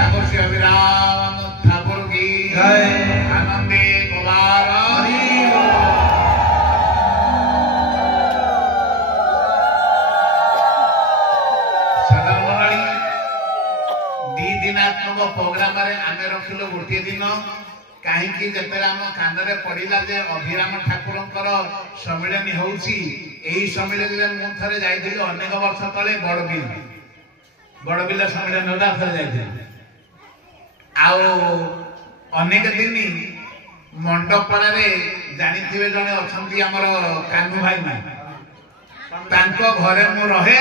ठाकुर श्री अभिराम ठाकुर की जय। आनंदी कुमार साधारण मंडली दी दिनात्मक प्रोग्राम आम रखिलु गोटे दिन कहीं जिते आम कान पड़ा जे अभिराम ठाकुर सम्मिलन होउची एही सम्मिलन में मुझे जाइए अनेक वर्ष तले बड़बिल सम्मिलन होता थरे अनेक दिन मंडपड़ा जानी जड़े अच्छा आमर कानू भाई घरे मु रहे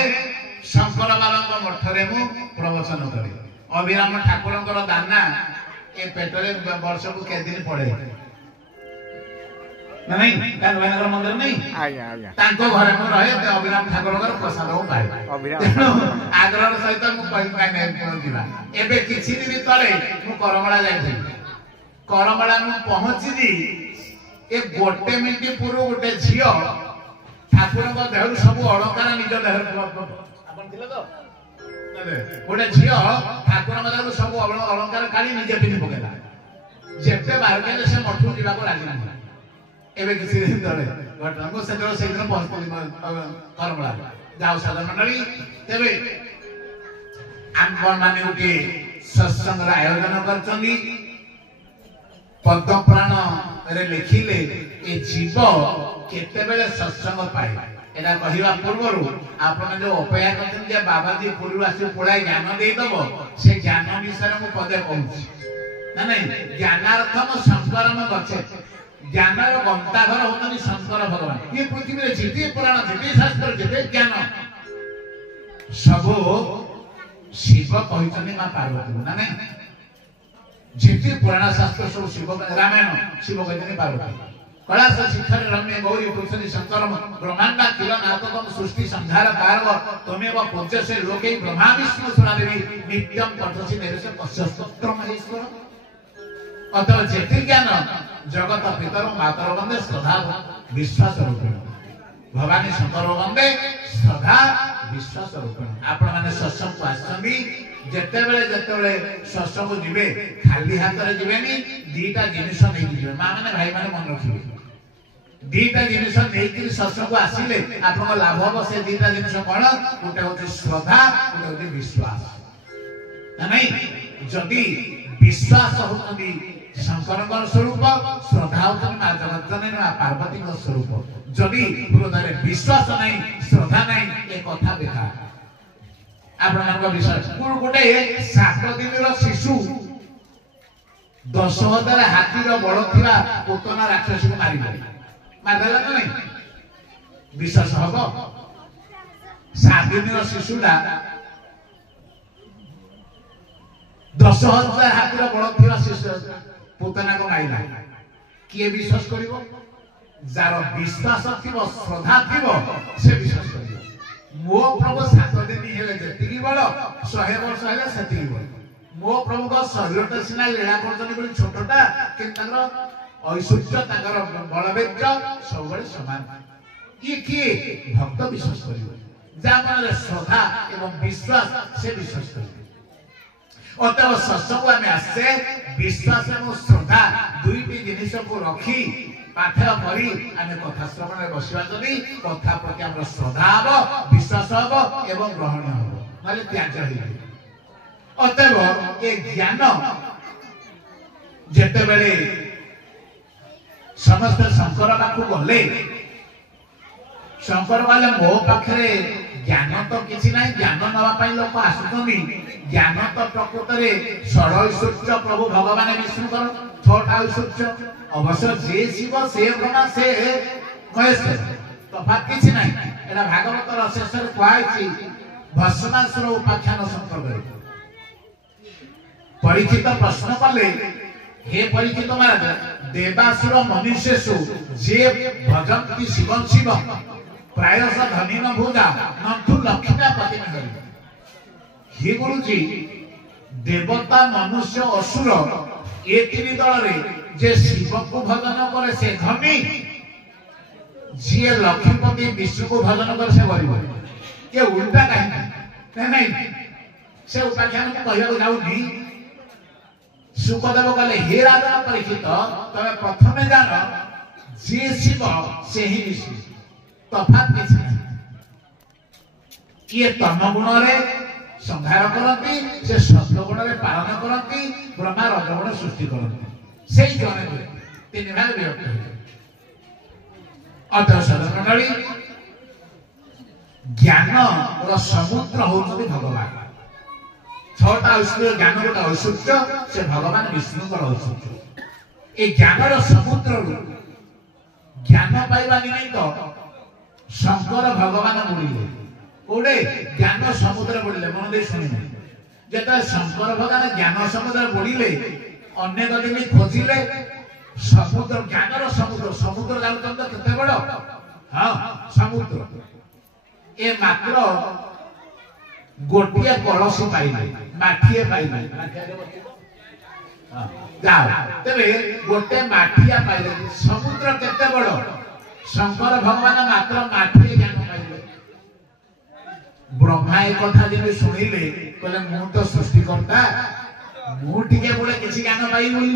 शंकर बाबा मठरे मु प्रवचन करे अभिराम ठाकुर दाना ए पेटरे वर्ष को के दिन पड़े नहीं कानू भाई मंदिर नहीं घरे मु रहे अभिराम ठाकुर प्रसाद पाए आग्रह सहित मुझे किसी दिन तले करमला जाइए करमला पहुंची ए गोटे मिनिट पूर्व गोटे झील ठाकुर देह सब अलंकार निज देह गोटे झील ठाकुर देह सब अलंकार काढ़ी निजे पिंधि पकेला जेते बाहर से मठू जावाक राजी ना एबे किसी दिन तले घटना मुझे पहुंचती करमला जाओ साधारण मंडली तेरे आम मैंने गोटे सत्संग आयोजन कर पद्म प्राण रे लिखिले ए जीव केतेबेले सत्संग पाए एटा कहिबा पूर्वरु आपण जो अपेक्षा करथन जे बाबाजी पूर्व आसी पळाई ज्ञान देई दबो से ज्ञान विषय मु पदे कहूची ना नहीं ज्ञानार्थम शंकरम गच्छे ज्ञानर गंताघर होतनी शंकर भगवान ये पृथ्वी रे जिते पुराण जिते शास्त्र जिते ज्ञान सब शिव कहते माँ पार्वती ना नहीं जिते पुराण शास्त्र सब शिव रामायण शिव कहते पार्वती कलाश शिखर रम्य गौरी पुरुषनी शंकर ब्रह्मांड किल नाटकम सृष्टि संहार कारव तमेव पूज्य से लोके ब्रह्मा विष्णु सुरादेवी नित्यम पठसी निरस पश्यस्तोत्र महेश्वर अतः जेते ज्ञान जगत पितर मातर वंदे श्रद्धा विश्वास रूपेण भवानी शंकर वंदे श्रद्धा विश्वास रूपेण आपण माने सत्संग को आसछंदी जेते बेले सत्संग जिबे खाली हाथ रे जिबेनी दीटा जिनिस नै जिबे मां माने भाई माने मन रखिबे दीटा जिनिस नै कि सत्संग को आसीले आपण लाभ हो से दीटा जिनिस कोन गोटे होते श्रद्धा गोटे होते विश्वास ना नहीं जदी विश्वास होतनी शंकर स्वरूप श्रद्धा होतनी मां जगतजननी मां पार्वती स्वरूप जदि हृदय विश्वास नहीं श्रद्धा नहीं एक कथा देखा आपण विश्वास गोटे 7 दिन शिशु 10,000 हाथीर बड़ थिबा पोतना राक्षसी को मारिदेला ना नहीं विश्वास हम 7 दिन शिशुटा 10,000 हाथीर बड़ थिबा शिशु पोतना को मारिला किए विश्वास करिवो जार विश्वास थी श्रद्धा थी से विश्वास कर मो प्रभु 7 दिन हेले जति बड़ 100 वर्ष हेले सेति बड़ मो प्रभु को शरीरटा सिना लीला करछनी बोली छोटटा कि ऐश्वर्य बलवेद्य सब समान ये किए भक्त विश्वास कर जा मन श्रद्धा एवं विश्वास से विश्वास कर अतः सत्संग में आसे विश्वास और श्रद्धा दुईटी जिनिस को रखी पाठ करी आमे कथा श्रवण में बसिबा जदी कथा प्रति हमर श्रद्धा हबो विश्वास हबो एवं ग्रहण हबो माने त्याग होई अतः ए ज्ञान जेते बेले समस्त शंकर पाखु गले शंकर वाले मो पाखरे ज्ञान तो किसी ना ज्ञान नवा पाई लोक आसुतनी ज्ञान तो प्रकृत में षड ऐश्वर्य प्रभु भगवान विष्णुकर 6टा ऐश्वर्य अवश्य जे शिव से ब्रह्मा से महेश तफात किसी ना एटा भागवत रसेश्वर कहछि भस्मासुर उपाख्यान संपर्क परीक्षित प्रश्न कले हे परीक्षित महाराज देवासुर मनुष्यसु जे भजन्ति शिवं शिवं प्रायश धनी न भूजा नंतु लक्ष्मीपति न हे गुरुजी देवता मनुष्य असुर ये तीन दल रे जे शिव को भजन करे से धनी जी लक्ष्मीपति विष्णु को भजन करे से गरीब ये उल्टा कहीं नहीं से उपाख्यान को कहया जाउनी सुखदेव कहले हे राजा परीक्षित तमे प्रथमे जान जे शिव से ही विष्णु तफात किछ नहीं किए तम गुण रे संहार करती से सत्व गुण रे पालन करती ब्रह्मा रजगुण सृष्टि करती से जने तीन भाग विभक्त अतः सदमंडली ज्ञान और समुद्र होती भगवान छटा ऐश्वर्य ज्ञान गोटे ऐश्वर्य से भगवान विष्णु ऐश्वर्य ये ज्ञान समुद्र ज्ञान पाइबा निमित्त शंकर भगवान बुड़े कोड़े ज्ञान समुद्र बुड़े मन दे शुणी जब शंकर भगवान ज्ञान समुद्र बुड़े अनेक दिन खोजिले समुद्र ज्ञान समुद्र समुद्र जानते केते बड़ हाँ समुद्र ए मात्र गोटिए कलसी पाइले माठिए पाइले जाओ तेरे गोटे माठिया पाइले समुद्र केते बड़ शंकर भगवान मात्र माठिए ज्ञान पाइले ब्रह्मा एक कथा जे सुनिले कहले मु तो सृष्टि करता मु टिके बोले किछि ज्ञान पाई बोली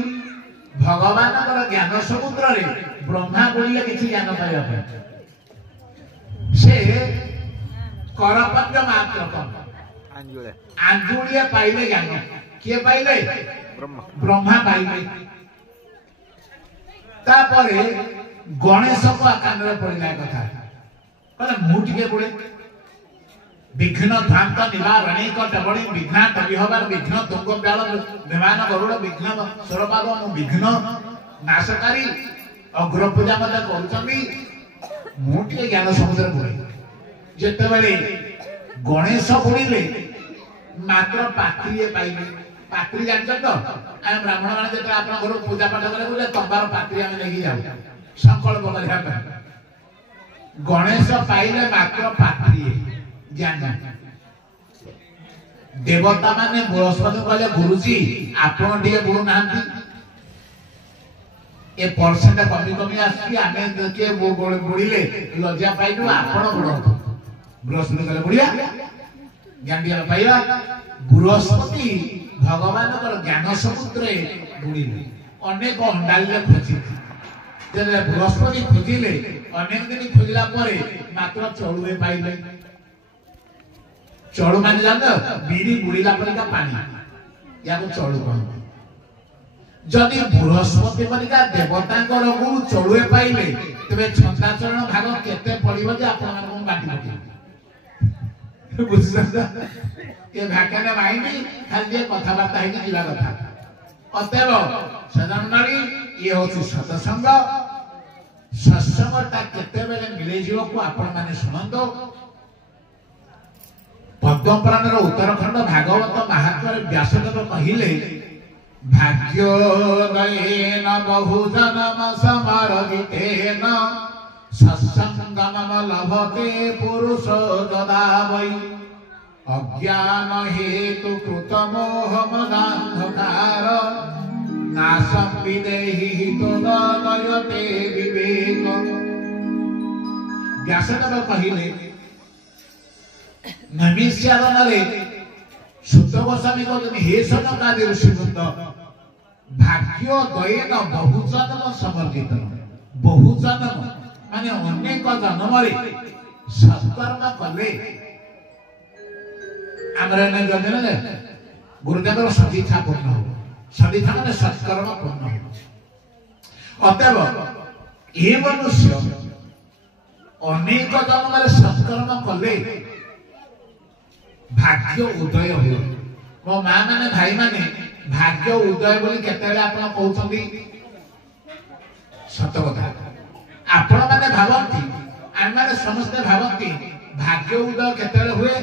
भगवान ज्ञान समुद्र रे ब्रह्मा बोलिले किछि ज्ञान पाइबा से करपंज मात्र आंजुलिया पाइले ज्ञान किए पाइले ब्रह्मा पाइले तापरे गणेश को आकांड रे पड़िला कथा कहले मु टिके बोले विघ्न ध्वांत निवारणी कटबड़ी विघ्न विहबार विघ्न तुंग ब्याल विमान गरुड़ विघ्न स्वरपाद विघ्न नाशकारी अग्र पूजा मत करुचंदी मुटिए ज्ञान समुद्र बुड़े जेते बेले गणेश बुड़िले मात्र पात्रिए पाइले पात्री जानछ तो आ ब्राह्मण माने जेते आपन घर पूजा पाठ करे बोले तंबार पात्री हम लेके जाऊ संकल्प करिया गणेश पाइले मात्र पात्रिए ज्ञान देवता माने बृहस्पति कहले गुरुजी आपण दिए गुरु नांती ए परसेंट कमी कमी आसी आमे के बुड़िले लज्जा पाइनु आपण गुण बृहस्पति कहले बुढ़िया ज्ञान दिया पाइबा बृहस्पति भगवान ज्ञान समुद्र बुड़िले अनेक अंडाले खोजी जेले बृहस्पति खोजिले अनेक दिन खोजिला परे मात्र चौड़े पाइले चौड़ मान जान बीड़ी बुड़ीला परिका पानी या चौड़ कहते जदि बृहस्पति परिका देवता गुरु चौड़े पाइले तेरे छंदाचरण भाग केते पड़िबो जे आपण मानक बाटी पके बुझिसा ये भाकाने माइनी खाली कथा बार्ता है कि जिला कथा अतएव सदानरी ये होछि सत्संग सत्संगता केते बेले मिले जीव को आपण माने सुनंदो पद्मपुराण उत्तरखंड भागवत महात्म्य व्यासदेव कहिले भाग्योदयेन बहुजनम समरवितेन सत्संगम लभते पुरुष गदा वै अज्ञान हेतु कृत मोह मदान्धकार नाशं विदेहि तदयते विवेक व्यासदेव कहिले नैमिष्यारण रे शुद्ध गोस्वामी कहते हे सनकादि ऋषिवृंद भाग्य दयेन बहुजन्म समर्पित बहुजन्म माने अनेक जन्म रे सत्कर्म कले हमरे ने जने गुरुदेव सदिच्छा पूर्ण हो सदिच्छा माने सत्कर्म पूर्ण हो अतएव ये मनुष्य अनेक जन्म रे सत्कर्म कले भाग्य उदय हो मो मां माने भाई माने भाग्य उदय बोली केतेले आपण कहउछंदी सत कथा आपण माने भावंती आम माने समस्त भावंती भाग्य उदय केतेले हुए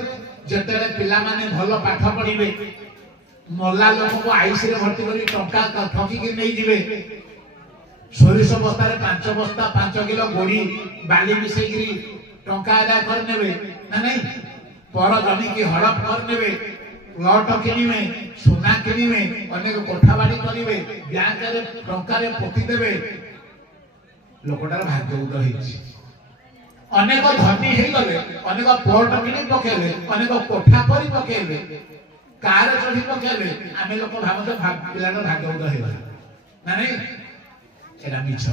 जेतेले पिला माने भलो पाठ पढिबे मल्ला लोक को आईसी रे भर्ती करी टंका ठकी के नै जिवे सोरिष बस्तारे 5 बस्ता 5 किलो गोड़ी बाली मिसेगिरी टंका आदा कर नेबे ना नहीं पर जमी की हड़प कर नेबे प्लॉट किनिबे सोना किनिबे अनेक कोठाबाड़ी करिवे बैंक रे टंका रे पोती देबे लोकटार भाग्य उदय हिची अनेक धनी हे गले अनेक प्लॉट किनि पकेले अनेक कोठा करी पकेले कार चढ़ी पकेले आमे लोक भाबते पिलाटा भागवत हेला ना नहीं एरा मिछ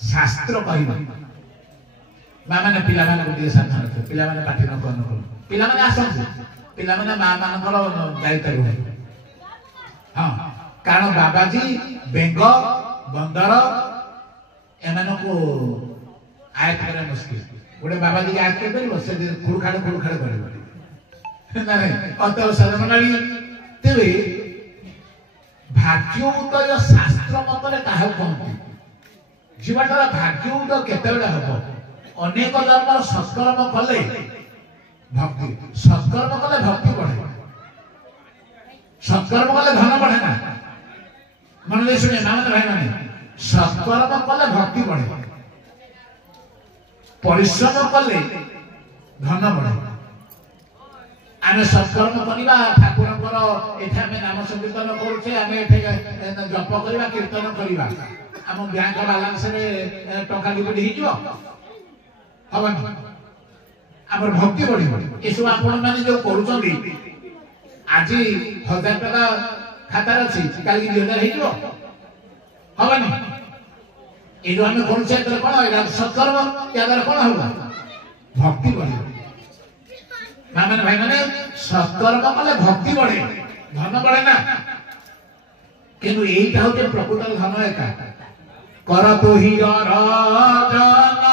शास्त्र कहबा माने पिला माने गोटे साधारण पिला माने पाठी न कन करो पिला माने आसंतु पिला माने मां मानकर दायित्व रहे हां कारण बाबाजी बेंग बंदर एमानो को आयत करे मुश्किल गोटे बाबाजी आयत कर परिबो से खुरखाड़ करे ना रे अतः सरमनाली तेरे भाग्योदय शास्त्र मतरे काहे कहନ୍ତି जीवनर भाग्योदय केतेबेला हबो अनेक जन्म सत्कर्म कले भक्ति सत्कर्म कले भक्ति बढ़े सत्कर्म कले धन बढ़े ना मन ले सुने माने भाई माने सत्कर्म कले भक्ति बढ़े परिश्रम कले धन बढ़े आमे सत्कर्म करिबा ठाकुरଙ୍କର एठा आमे नाम संकीर्तन करूछे आमे एठे जप करिबा कीर्तन करिबा हम बैंक बैलेंस रे टका लिमिट हिजो हवन हमर भक्ति बढ़ी एसो आपण माने जो करूछंदी आज 1000 टका खाता अछि काली 2000 हिजो हवन ए जो हम करूछे तर कोन होइला सत्कर्म या दर कोन होगा भक्ति बढ़ी माने भाई माने सत्कर्म कले भक्ति बढ़े धन बढ़े ना किंतु एटा होते प्रकृत धन एका करतो हि राजन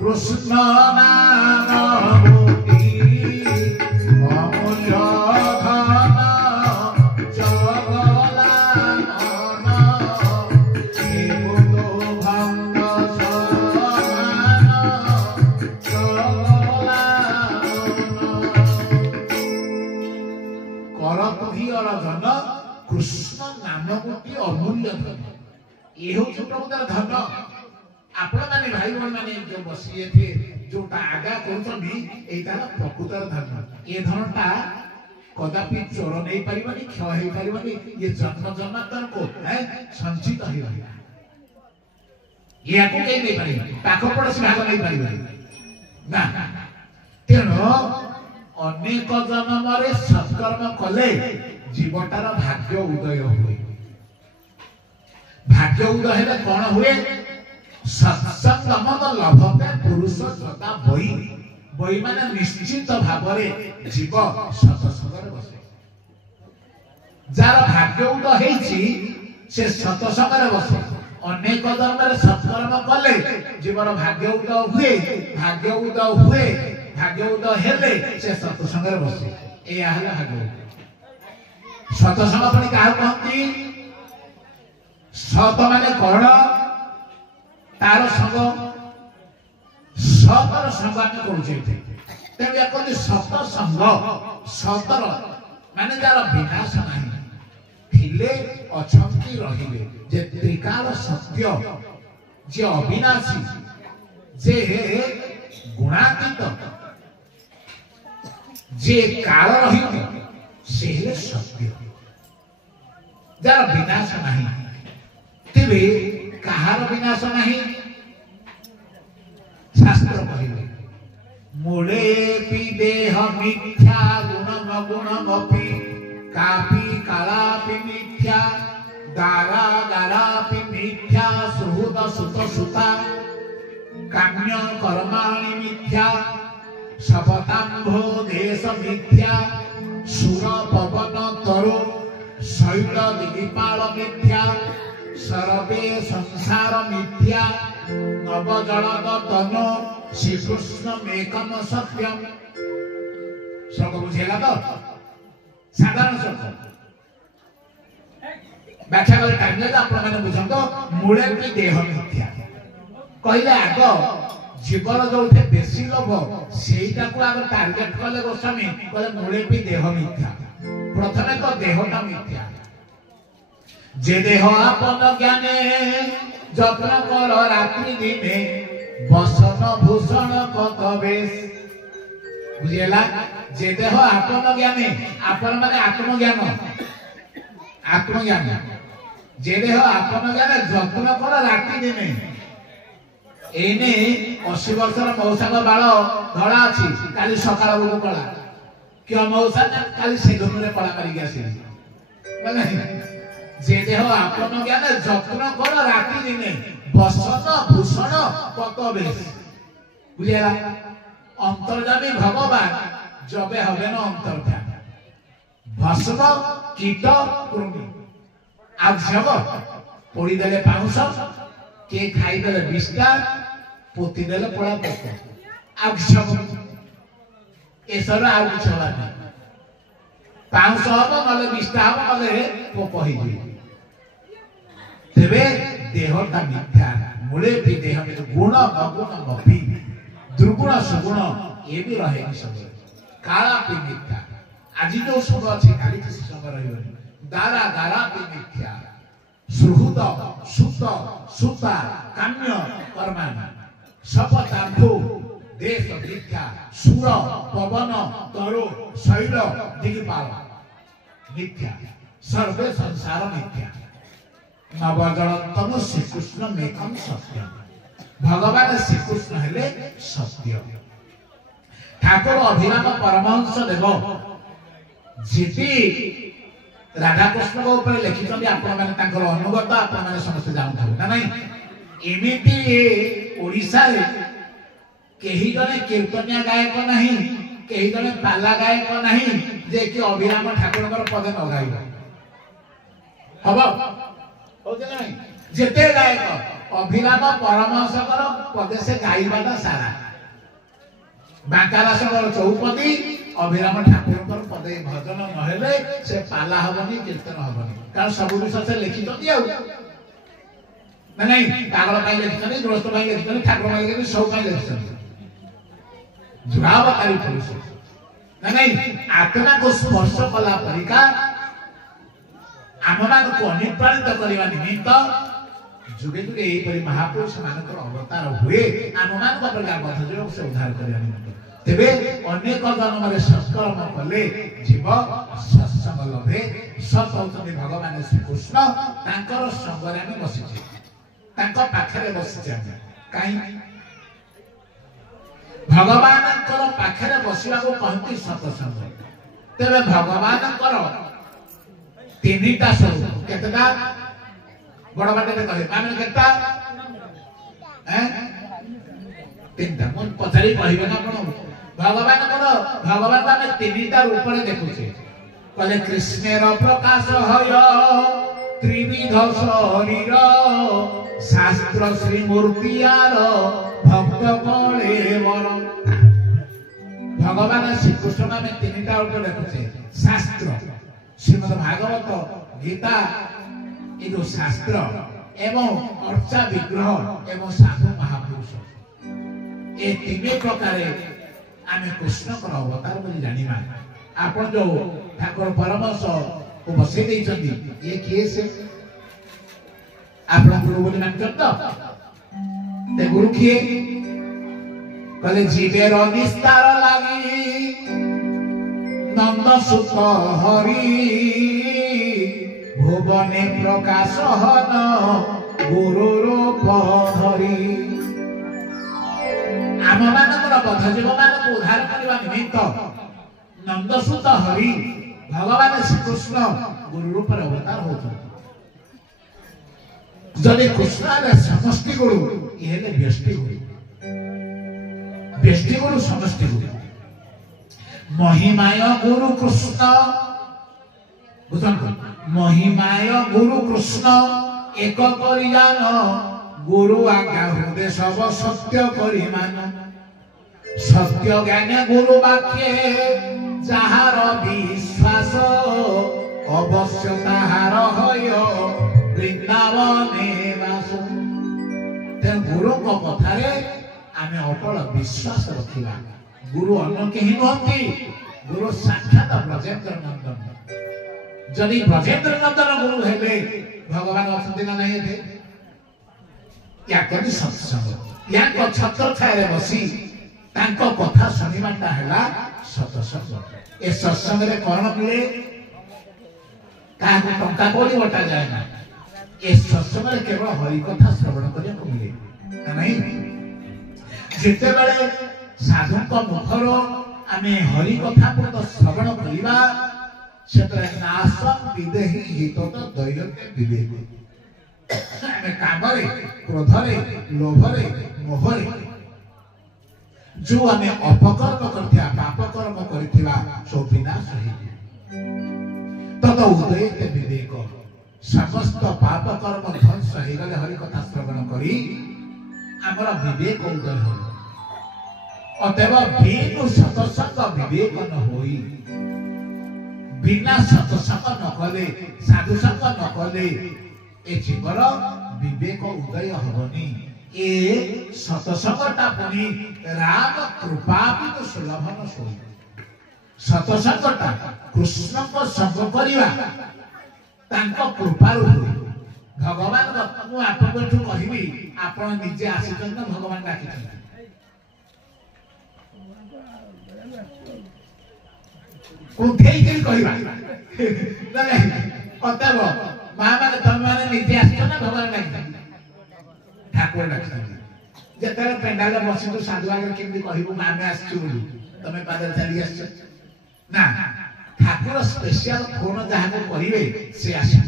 कृष्ण नाम भक्ति अमूल्य धन जगला कृष्ण नाम गोटे अमूल्य धन ये हूँ प्रकृतर धन आपण माने भाई बहन माने जो बसी थे जोटा आगा करूछनी एटार प्रकृतर धन ये धनटा कदापि चोर नहीं परिबनी क्षय हे परिबनी ये जन्म जन्मांतर को है संचित ही रहिला ये को के नहीं परिबनी पाख पड़ोसी भाग नहीं परिबनी ना तेनो अनेक जन्म रे सत्कर्म कले जीवटार भाग्य उदय हुए भाग्य उदय हेले कोन हुए सत्संग मत लभते पुरुष सदा बई बई माने निश्चित भाबरे जीव सत्संग रे बसे जार भाग्य उदय हेछि से सत्संग रे बसे अनेक जन्म रे सत्कर्म कले जीवन भाग्य उदय हुए भाग्य हेले से सत्संग रे बसे ए आहला भाग्य सत्संग पनि काहे कहନ୍ତି सत माने कण तार संग सतर संग आमे करूछे तेबे कहନ୍ତି सत संग सतर माने जार विनाश नाही थिले अछंती रहिले जे त्रिकाल सत्य जे अविनाशी जे गुणातीत जे काल रहित से सत्य जार विनाश नहीं तेरे कहार विनाश नहीं शास्त्र कहले मूले पि देह मिथ्या गुणम गुणमपि कापि कालापि मिथ्या दारा दारापि मिथ्या सुहृद सुत सुता काम्य कर्माणि मिथ्या शपथाम्भो देश मिथ्या सुर पवन तरु शैल दिगीपाल मिथ्या सर्वे संसार मिथ्या नव जलद तनु श्रीकृष्ण मेकम सत्यम श्लोक बुझेगा तो साधारण श्लोक व्याख्या कर टाइम ले आपण माने बुझंतो मूले की देह मिथ्या कहले आग जीवन जो बेसी लोभ सेटा को आग टार्गेट कले गोस्वामी कहले मूले भी देह मिथ्या प्रथमे तो देहटा मिथ्या जे देह आपन ज्ञाने जत्न कर रात्रि दिने बसन भूषण कत बेश बुझेला जे देह आपन ज्ञाने आपन माने आत्मज्ञान जे देह आपन ज्ञाने जत्न कर रात्रि दिने एने 80 वर्षर मौसाक बाल धड़ा अछि काली सकाळ बेलू कला क्यों मौसा काली से धनुरे कला करी आसी जे देह आपन ज्ञान जत्न कर राति दिने बसन भूषण कत बेश बुझेला अंतर्जामी भगवान जबे हबे न अंतर्ध्यान भस्म कीट कृमि आजब पोड़ी देले पाउस के खाई देले बिस्टा पोती देले पड़ा पक आजब एसर आ किछ होला नै पाउस हबो नले बिस्टा हबो नले पोक होई जे तेबे देहटा मिथ्या मूले भी देह में गुण अगुण मपी दुर्गुण सुगुण ये भी रहे सब काला भी मिथ्या आज जो सब अच्छे काली किसी समय रही दारा दारा भी मिथ्या सुहृद सुत सुता काम्य परमान सपतांभु देश मिथ्या सुर पवन तरु शैल दिगपाल मिथ्या सर्वे संसार मिथ्या नवजलतम श्रीकृष्ण मेकम सत्य भगवान श्रीकृष्ण हेले सत्य ठाकुर अभिराम परमहंस देव जीति राधा कृष्ण को ऊपर लिखित आपण माने तांकर अनुगत आपण माने समस्त जानथाउ ना नहीं एमिति ओडिसा रे केही जने कीर्तनिया गायक नहीं केही जने पाला गायक नहीं जे कि अभिराम ठाकुरकर पद न गाइबा हबो जेते गायक अभिराम परमहंसकर पदे से गाइबाटा सारा बांकारासर चौपदी अभिराम ठाकुरकर पदे भजन नहेले से पाला हबनी कीर्तन हबनी कारण सब विषय से लिखित दिया नहीं पागल पाई लिखित गृहस्थ पाई लिखित ठाकुर पाई लिखित सब पाई लिखित जुड़ावकारी पुरुष नहीं आत्मा को स्पर्श कला परिका आममान को अनुप्राणित करने निमित्त जुगे जुगे यही महापुरुष मानकर अवतार हुए आममान को प्रकार बद्धजोग से उद्धार करने निमित्त तेबे अनेक जन्म रे सत्कर्म कले जीव सत्संग लभे सत होतनि भगवान श्री कृष्ण तांकर संगरे हम बसिछे तांकर पाखरे बसिछे काई भगवानकर पाखरे बसिला को कहती सत्संग तेबे भगवानकर तीनटा स्वरूप केतटा बड़ बाटे कहे माने केतटा हैं तीनटा मन पछारी कहिबे ना कोन भगवान माने तीनटा रूप रे देखुछे कहले कृष्णेर प्रकाश होय त्रिविध शरीर शास्त्र श्री मूर्तियार भक्त कळे वर भगवान श्री कृष्ण माने तीनटा रूप देखुछे शास्त्र श्रीमद भागवत गीता ये जो शास्त्र एवं अर्चा विग्रह एवं साधु महापुरुष ये तीन प्रकार आमे कृष्ण कर अवतार बोली जानिबा आपण जो ठाकुर परमहंस को बसई देइछन्ती ये किए से आपण गुरु बोली मानछत ते गुरु किए कहले जीवेर निस्तार लागि नंद सुत हरि भुवने प्रकाश हन गुरु रूप धरि आम मानकर बद्धजीव मान उद्धार करने निमित्त नंद सुत हरि भगवान श्रीकृष्ण गुरु रूप अवतार होते जदि कृष्ण समष्टि गुरु ये व्यष्टि गुरु समष्टि गुरु महिमाय गुरु कृष्ण बुझन महिमाय गुरु कृष्ण एक करि जान गुरु आज्ञा हृदय सब सत्य करि मान सत्य ज्ञान गुरु वाक्ये जहार विश्वास अवश्य ताहार होय वृंदावने वास ते गुरु को कथारे आमे अटल विश्वास रखिबा गुरु अन्न के ही नहंती गुरु साक्षात ब्रजेंद्र नंदन जदि ब्रजेंद्र नंदन गुरु हेले भगवान अछंती ना नहीं थे या कदी सत्संग या को छत्र छाया बसी तांको कथा सुनिबाटा हैला सत्संग ए सत्संग रे कोन मिले का को टंका कोली बटा जाय ना ए सत्संग रे केवल हरि कथा श्रवण करिया को मिले नहीं जेते बेले साधु को मुखर आमे हरि कथा तो श्रवण करिबा सेतरे नासं विदेहि हितो तो दैवते विवेक आमे कामरे क्रोधरे लोभरे मोहरे जो आमे अपकर्म करथिया पाप कर्म करथिबा सो विनाश होई तत उदयते विवेक समस्त पाप कर्म ध्वंस हो गले हरि कथा श्रवण करी आमर विवेक उदय हो अतएव बिनु सत्संग विवेक न होई बिना सत्संग न कले साधु संग न कले ए जीवर विवेक उदय होबनी ए सत्संगटा पुनी राम कृपा भी सुलभ न सोई सत्संगटा कृष्ण को संग करिवा तांको कृपा होई भगवान मु आपको कहबी आपण निजे आसीछन न भगवान डाकिछन कोथेई के कहबा नहीं अतएव मां माने तुम माने निजे आछो ना भगवान डाकिछन ठाकुर डाकिछन जेतरे पेंडाले बसी तो साधु आगे केमि कहबो माने आछो बोली तमे पादर चली आछो ना ठाकुर स्पेशल फोन जहाँ को कहिबे से आछो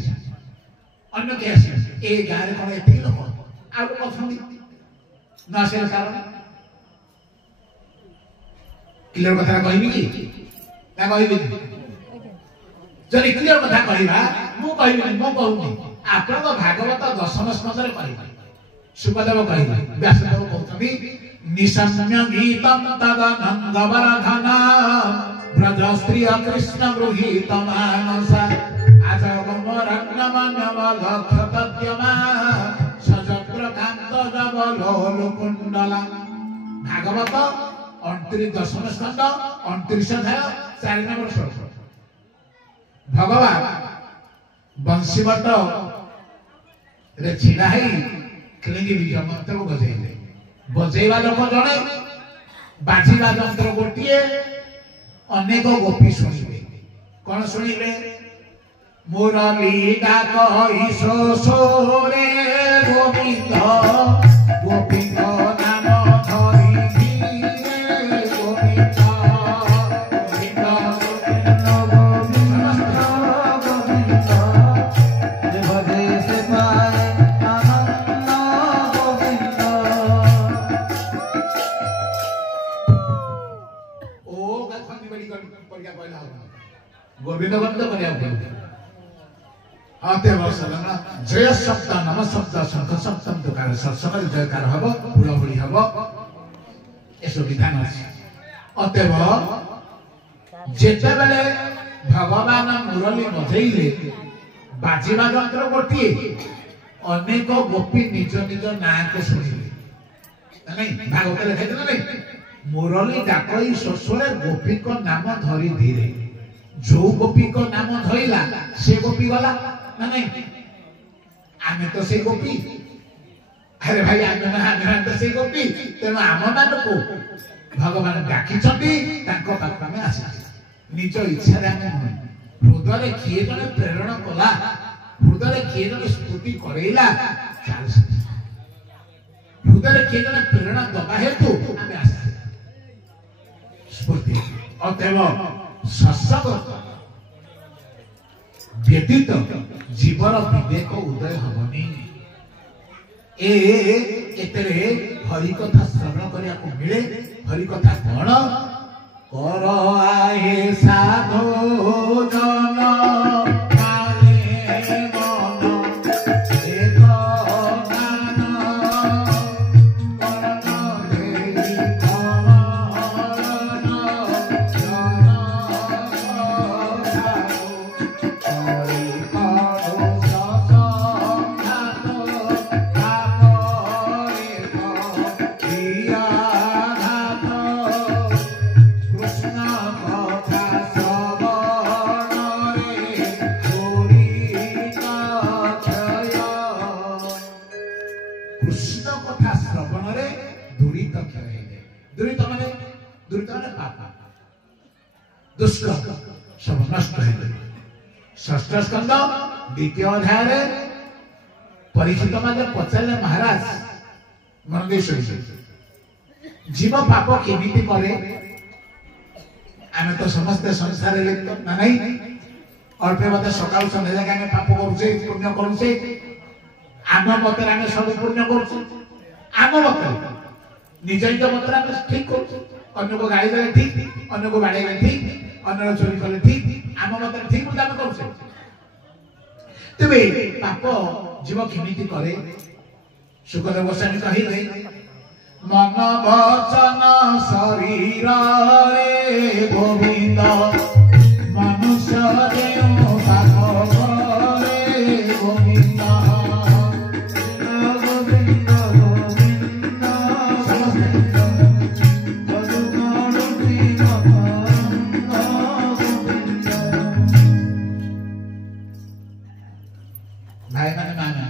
अन्य के आछो ए गारे कोन एते लोक आ कथन ना से कारण क्लियर कथा कहबी की ना कहबी जदि क्लियर कथा कहबा मु कहबी मु कहूनी आपण भागवत दशम स्कंदरे कहबा सुखदेव कहबा व्यासदेव कहतबी निसम्य गीतम तदनंगवरधन ब्रज स्त्री कृष्ण गृहीत मानसा भागवत 29 दशम स्कंद 29 अध्याय 4 नंबर श्लोक भगवान बंशीवट रे छिड़ा है क्लिंगी बीज मंत्र को बजेइले बजेइबा लोक जणे बाजीबा यंत्र गोटिए अनेक गोपी सुनिबे कोन सुनिबे मुरली डाक ईशो सोरे गोविंद गोविंद नाम धरि धीरे गोविंद गोविंद गोविंद भजे से पाए आनंद गोविंद ओ गखनी बड़ी पड़िया कहला गोविंद गोविंद पड़िया आते वसलना जय शब्द नम शब्द शंख सप्तम दुकार सत्संग जयकार हब बुढ़ा बुढ़ी हब एसो विधान अछि अतएव जेते बेले भगवान मुरली बजेइले बाजीबा यंत्र गोटिए अनेक गोपी निज निज नाम को सुनिले नहीं भागवत लिखा है नहीं मुरली डाकई ससुरे गोपी को नाम धरी धीरे जो गोपी को नाम धइला से गोपी गला नहीं आमे तो से गोपी अरे भाई आमे तो से गोपी तेणु आम मान को भगवान डाकी तांको पाख में आसी निज इच्छा हृदय किए जने प्रेरणा कला हृदय किए जने स्तुति करैला हृदय किए जने प्रेरणा दबा हेतु आमे आसी स्फूर्ति अतएव सत्संग व्यतीत जीवर विवेक उदय हबनी एतरे हरि कथा श्रवण करिया को मिले हरि कथा कोन कर आए साधु जन काले मन एक गान करण देई दुष्कर्म सब नष्ट है षष्ठ स्कंद द्वितीय अध्याय परीक्षित माने पचारे महाराज मन देश जीव पाप केमिति करे आमे तो समस्त संसार लिप्त ना नहीं अल्पे मते सकाल संध्या जाके आमे पाप करूछे पुण्य करूछे आम मत आमे सब पुण्य करूछे आम मत निज निज मत आमे ठीक करूछे अन्य को गाली देले ठीक अन्य को बाड़ेले ठीक अन्य चोरी कले ठीक आम मत ठीक बुझ आमे करूछे तबे पाप जीव केमिति करे सुखदेव गोस्वामी कहिले मन वचन शरीर रे गोविंद मनुष्य देव पाप करे गोविंद गोविंद गोविंद भाई माने माने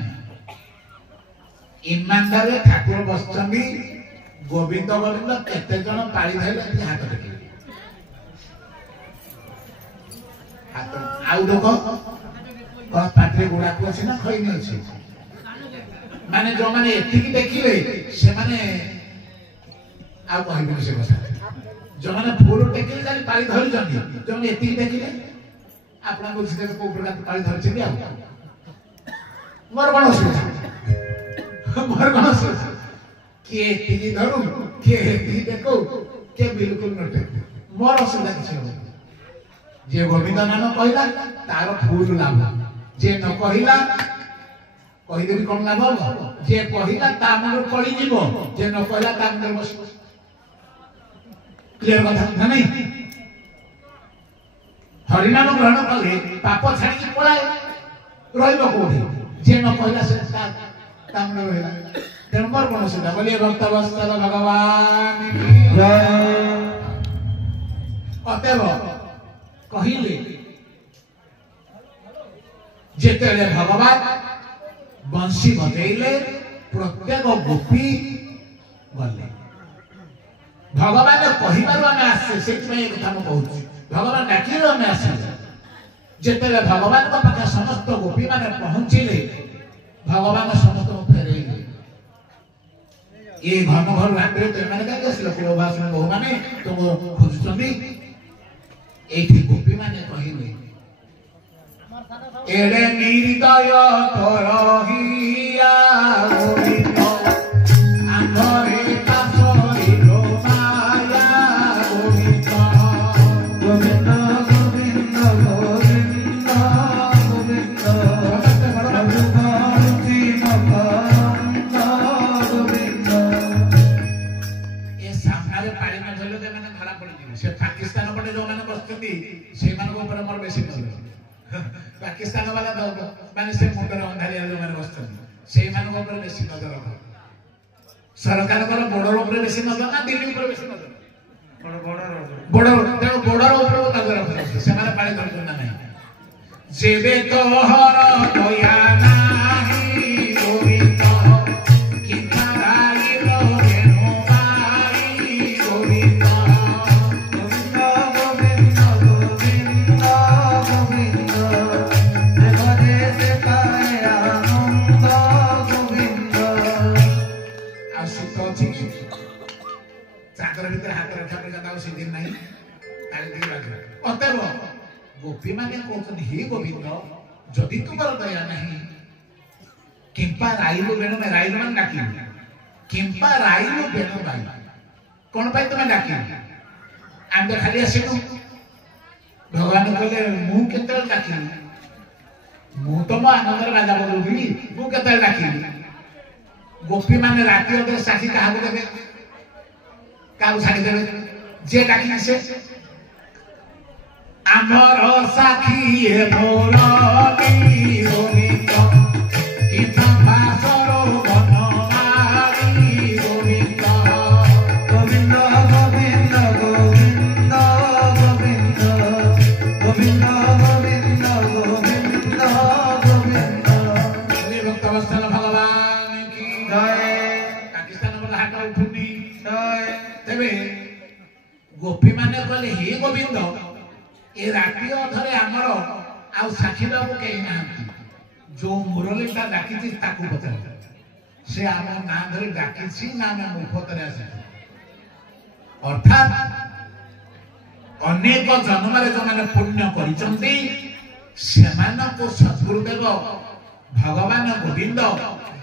ईमानदार ठाकुर बसचंदी गोविंद गोविंद केते जन पाळी धैले हाथ टेके हाथ आउ देखो पाटे गोड़ा को अछि ना खई नै अछि माने जो माने एति की देखिले से माने आ कहबे से କଥା जो माने फूल टेके जानि पाळी धरि जनि जो माने एति की देखिले आपना को सिधे को प्रकार पाळी धरि छिया मोर कोन किए टीवी धरू किए टीवी देखो के बिल्कुल नटे मोर असुविधा किछ हो जे गोविंद नाम कहला तार फूल लाभ जे न कहला कहि देबी कोन लाभ हो जे कहला ता मन कळी जीवो जे न कहला ता मन बस क्लियर कथा नहीं हरि नाम ग्रहण कले पाप छाडी के पळाए रहइबो कोठी जे न कहला से ता मन रहला तेणुकर कौन सुधा बोलिए भक्त वत्सल भगवान की जय अतएव कहिले जेतेले भगवान बंशी बजेले प्रत्येक गोपी गले भगवान कहिबारु आमे आसे सेति एक कथा म कहूची भगवान डाकिरो आमे आसे जेतेले भगवान को पाखे समस्त गोपी माने पहुंचिले भगवान समस्त फेरेले ये घन घर रात्रि तो मैंने क्या कैसे लोग लोग में बहु माने तो वो खुद सुनी एक ही गोपी माने कहिले एड़े निर्दय करहिया गोविंद आंधरे पासरी लो माया गोविंद गोविंद गोविंद गोविंद गोविंद से पाकिस्तान पटे जो माने बसती से माने ऊपर मोर बेसी नजर पाकिस्तान वाला माने से मुंडर अंधारिया जो माने बसती से माने ऊपर बेसी नजर रख सरकार को बॉर्डर ऊपर बेसी नजर ना दिल्ली ऊपर बेसी नजर बॉर्डर तेणु बॉर्डर ऊपर नजर रख से माने पाले कर ना नहीं जेबे तो हर दया नाही गोविंद गोपी माने कहते हे गोविंद जदि तुमर दया नहीं किंपा राइलु बेणु में राइलु मान डाकी किंपा राइलु बेणु बाई कौन पाई तुम्हें डाकी आम तो खाली आसिनु भगवान कहले मु केते डाकी मु तो मो आनंद राजा बोलुली मु केते डाकी गोपी माने राती अदे साखी काहा देबे काउ साखी देबे जे डाकी से आमर साखी हे मोरनी गोविंद किता बासरो बनमारी गोविंद गोविंद गोविंद गोविंद गोविंद गोविंद गोविंद गोविंद गोविंद श्री भक्त वत्सल भगवान की जय पाकिस्तान वाला हाथ उठुनी जय तबे गोपी माने कहले हे गोविंद ए राती अधरे आमर आ साखी बाबू कहीं ना जो मुरलीटा डाकी ताकू पचार से आम ना धरी डाकी ना मुखतरे आस अर्थात अनेक जन्म जो मैंने पुण्य करिसंती सेमानको सद्गुरुदेव भगवान गोविंद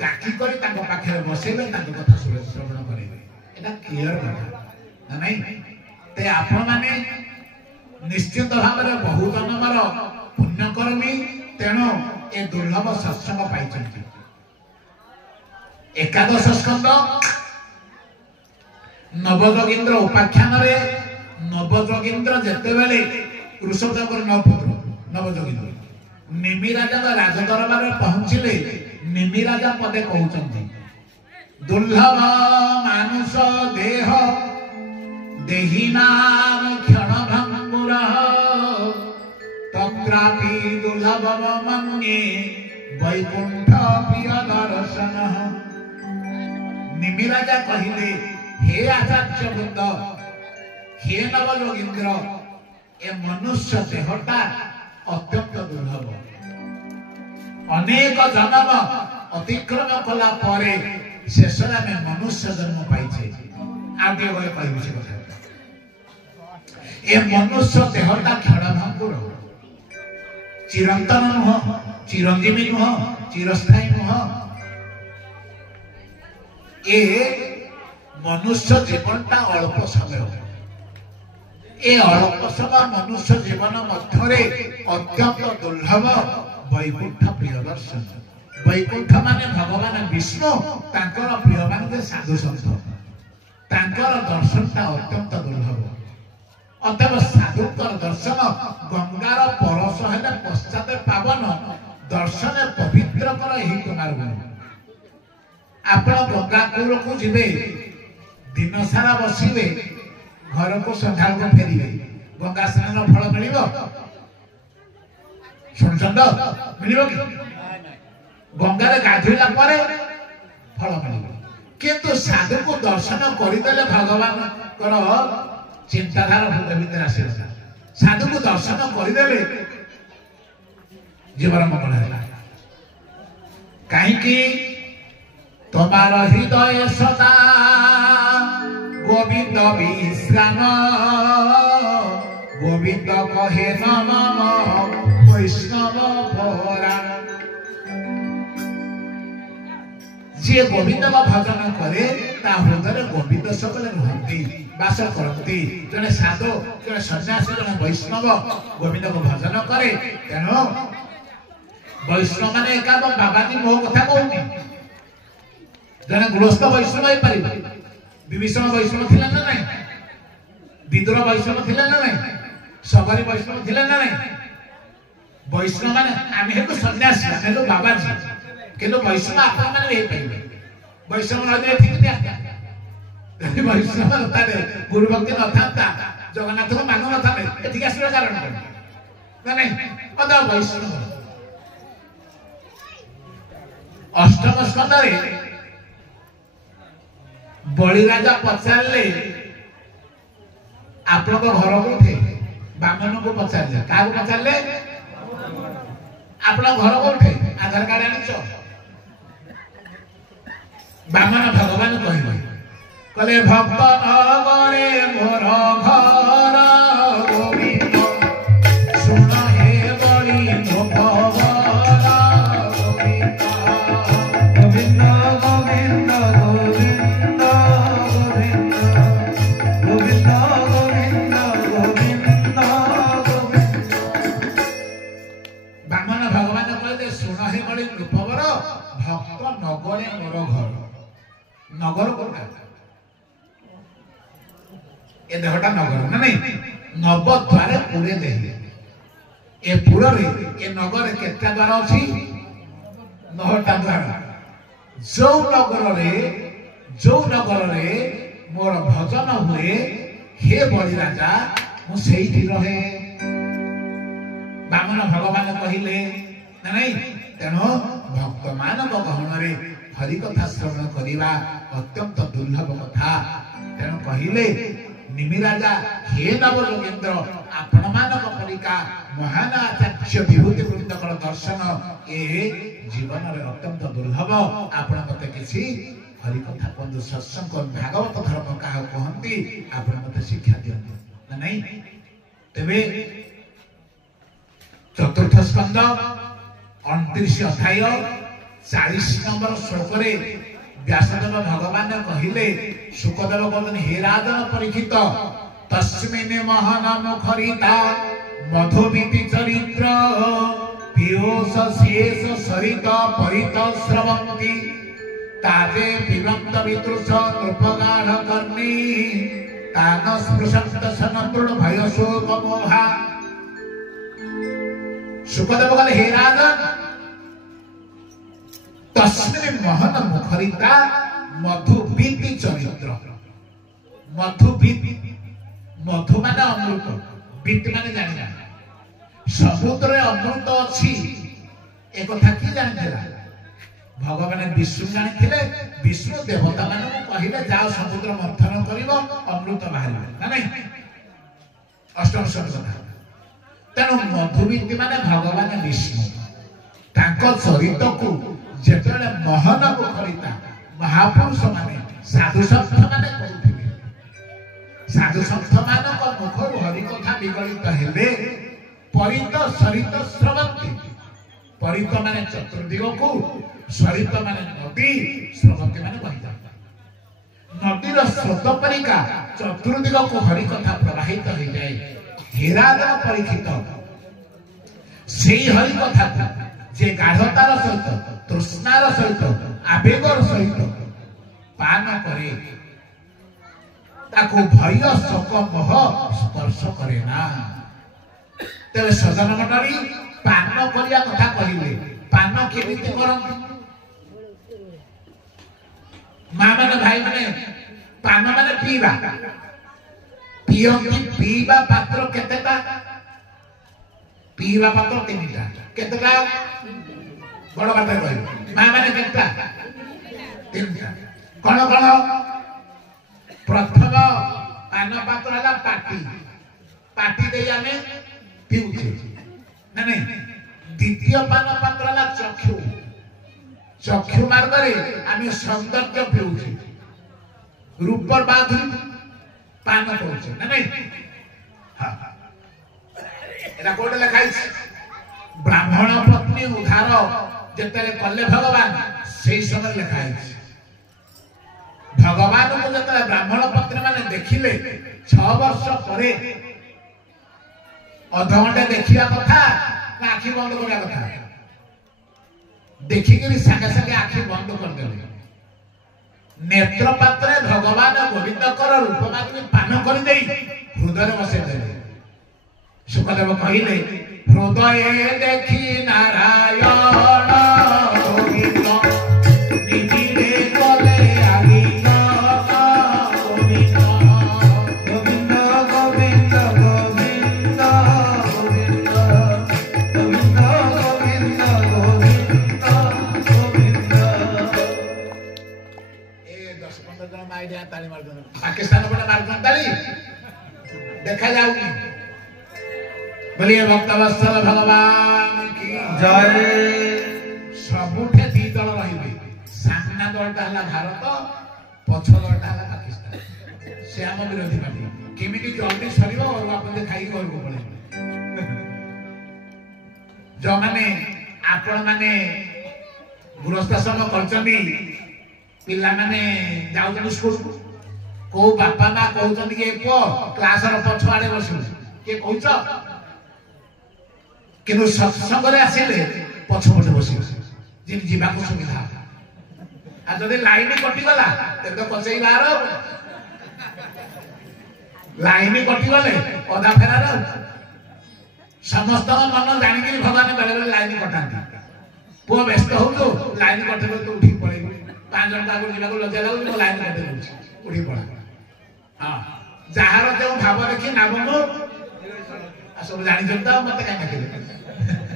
डाकी करी ताको पाखे बसेबे ताको कथा श्रवण करेबे एटा क्लियर कथा ना नहीं ते आपण माने निश्चित भाव में बहु जन्मर पुण्यकर्मी तेणु ए दुर्लभ सत्संग पाई एकादश स्कंद नवजोगींद्र उपाख्यान नवजोगींद्र जिते बेले वृषभदेव नपुत्र नवजोगींद्र निमि राजा राजदरबार पहुंचले निमि राजा पदे कहते दुर्लभ मानुष देह देहिनाम क्षण भंगुर तत्रापि दुर्लभ मन्ये वैकुंठ प्रिय दर्शन निमि राजा कहिले हे आचार्य वृंद हे नवजोगींद्र ए मनुष्य देहटा अत्यंत दुर्लभ अनेक जन्म अतिक्रम कला परे शेष में मनुष्य जन्म पाइछे आगे गए कहबी से कथा ए मनुष्य देहटा क्षण भंगुर चिरंतन नुह चिरंजीवी नुह चिरस्थायी नुह ए मनुष्य जीवनटा अल्प समय ए अल्प समय मनुष्य जीवन मध्य अत्यंत दुर्लभ वैकुंठ प्रिय दर्शन वैकुंठ माने भगवान विष्णु तांकर प्रिय माने साधु संत तांकर दर्शनटा अत्यंत दुर्लभ अतएव साधुकर दर्शन गंगार परस हेले पश्चात पावन दर्शन पवित्र कर ही कुमार आपण गंगा कूल को जीवे दिन सारा बसिबे घर को संध्या को फेरिबे गंगा स्नान फल मिलिबो सुनचंद मिलिबो कि गंगा रे गाधोइला परे फल मिलिबो किंतु साधु को दर्शन करिदेले भगवान कर चिंताधारा भूत भीतर आसे साधु को दर्शन करिदेले जीवन मंगल है कहीं कि तुम्हारा हृदय सदा गोविंद विश्राम गोविंद कहे नम वैष्णव भरा जे गोविंद का भजन करे ता हृदय गोविंद सबले रहती वास करती जने साधु जने सन्यासी जने वैष्णव गोविंद को भजन करे तेणु वैष्णव माने एका बाबाजी मो कथा कहूनी जने गृहस्थ वैष्णव हो पारि विभीषण वैष्णव थिला ना नहीं विदुर वैष्णव थिला ना नहीं सबरी वैष्णव थिला ना नहीं वैष्णव माने आमे हेतु सन्यासी आमे हेतु बाबाजी किंतु वैष्णव आपण माने हे पाइबे वैष्णव नदी ठीक दिया यदि वैष्णव नथा गुरु भक्ति नथा जगन्नाथ को मान नथा एथिक आसीर कारण ना नहीं अदा वैष्णव अष्टम स्कंद रे बलि राजा पचारे आप घर कोठे बामन को पचारे क्या पचारे आप घर कोठे आधार कार्ड आनिच बामन भगवान कहले भक्त नगरे मोर घर गोविंद सुन हे बलि मो भवन गोविंद गोविंद गोविंद भक्त नगरे मोर घर नगर कोटा ए देहटा नगर ना नहीं नव द्वारे पुरे दे ए पुर रे ए नगर केटा द्वार अछि 9टा द्वार जो नगर रे मोर भजन हुए हे बलि राजा मु सेठी रहे बामन भगवान कहिले ना नहीं तेणु भक्त मानव गहन रे हरि कथा श्रवण करिवा अत्यंत दुर्लभ कथा तेणु कहिले निमि राजा हे नवजोगींद्र आपण मानव परिका महान आचार्य विभूति वृंदकर दर्शन ए जीवन रे अत्यंत दुर्लभ आपण मते किछि हरि कथा बंधु सत्संग भागवत धर्म का कहंती आपण मते शिक्षा दियंती ना नहीं तेबे चतुर्थ स्कंद 29 अध्याय 40 नंबर श्लोक रे व्यासदेव भगवान कहले शुकदेव कहते हे राजन परीक्षित तस्मिन् महान मुखरिता मधुमिति चरित्र पीयूष शेष सरित परित स्रवन्ति ताजे पिबन्त वितृष नृपगाढ कर्णी तान स्पृशन्त सनतृण भय शोक मोहा। शुकदेव कहले हे राजन तस्मिन् महन मुखरिता मधुबीति चरित्र। मधुबीति मधु माने अमृत, बीति माने जानिना समुद्र अमृत अच्छी एक कथा कि जानिथिला भगवान विष्णु जानिथिले। विष्णु देवता मानक कहिले जा समुद्र मंथन करिवो अमृत बाहरिबो ना नहीं अष्टम स्कंद। तेणु मधुबीति माने भगवान विष्णु तांको चरित्र को जेतले महन मुखरिता महापुरुष माने साधु संत माने कहउथिले। साधु संत मानक मुखर हरि कथा विगलित हेले परित सरित स्रवन्ति। परित माने चतुर्दिग को, सरित माने नदी, स्रवन्ति माने बहि जाता। नदीर स्रोत परिका चतुर्दिग को हरि कथा प्रवाहित हो जाए। हेरादन परीक्षित से हरि कथा जे गाढ़तार सहित तृष्णार सहित आवेगर सहित पान करे ताको भय शोक मोह स्पर्श करे ना। तेरे सजन मंडली पान करिया कथा कहिले पान केमिति करंती मां माने भाई माने पान माने पीवा पियंती पीवा पात्र केतेटा पीवा पात्र तीनटा केतेटा बड़ बात कहि मां माने केतेटा तीनटा कोन कोन प्रथम पान पात्र हला पाटी पाटी दे आमे पिउछे ना नहीं। द्वितीय पान पात्र हला चक्षु चक्षु मार्ग रे आमे सौंदर्य पिउछे रूपर बाधुरी पान करूछे ना नहीं। हां एला कोड लिखाई ब्राह्मण पत्नी उद्धार जेतले कले भगवान सेही समय लिखाई भगवान को जब ब्राह्मण पत्नी माने देखिले 6 वर्ष परे अधघंटे देखिया कथा ना आखि बंद करिया कथा देखि के संगे संगे आखि बंद कर देले। नेत्र पात्रे भगवान गोविंद कर रूप मात्र पान कर देई हृदय बसे देले। शुकदेव कहिले हृदय देखि नारायण गोविंद निजिरे गले आगी पाकिस्तान बड़ा मार्ग ताली देखा जाऊगी। बोलिए भक्तवत्सल भगवान की जय। सबुठे दी दल रहिबे सामना दलटा हला भारत पछ दलटा हला पाकिस्तान से हम विरोधी पार्टी केमिति जल्दी सरिबो और आपन खाई घर को पड़े जो माने आपण माने गृहस्थाश्रम करचंदी पिला माने जाउछन स्कूल को बापा मा कहउछन के पो क्लास रो पछवाडे बसु के कहउछ किनु सत्संग रे आसीले पछपटे बसि जिन जीवा को सुविधा आ जदे लाइन कटि गला ते तो पछई बाहर लाइन कटि गले अधा फेरार समस्त मन जानि कि भगवान बेले बेले लाइन कटांती पो व्यस्त हो तो लाइन कटले तो उठी पड़े 5 जन का जीवा को लज्जा लागो लाइन कटले उठी पड़ा। हां जहार जो भाव देखि नाम सब जानि जंता मते का कहले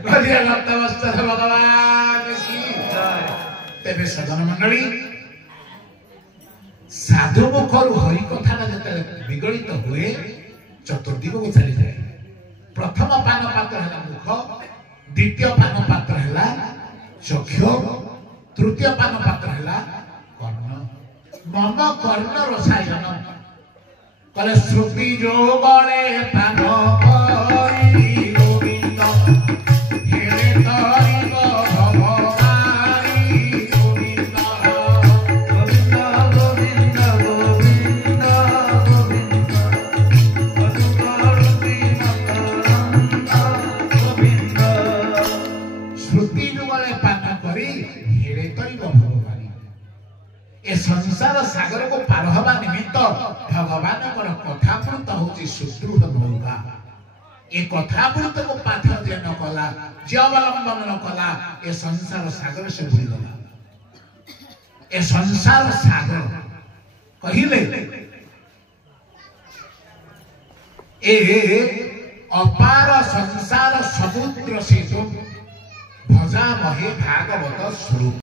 बोलिए भक्तवत्सल भगवान की जय। तेबे सजन मंडली साधु मुखर हरि कथा जते विगलित हुए चतुर्दिग को चली जाए। प्रथम पान पात्र हला मुख, द्वितीय पान पात्र हला चक्षु, तृतीय पान पात्र हला कर्ण। मम कर्ण रसायन कले श्रुति जो गले पान करी गोविंद हेले तरिब भवबारी गोविंद गोविंद गोविंद गोविंद गोविंद मधुकरुति मकरंद गोविंद श्रुति जो गले पान करी हेले तरिब भवबारी ए संसार सागर को पार हवा निमित्त भगवान कथामृत हूँ सुदृढ़ मौका ए कथामृत को पाठ जे न कला जे अवलंबन न कला ए संसार सागर से बुड़ीगला ए संसार सागर कहिले ए अपार संसार समुद्र से भजा महे भागवत स्वरूप।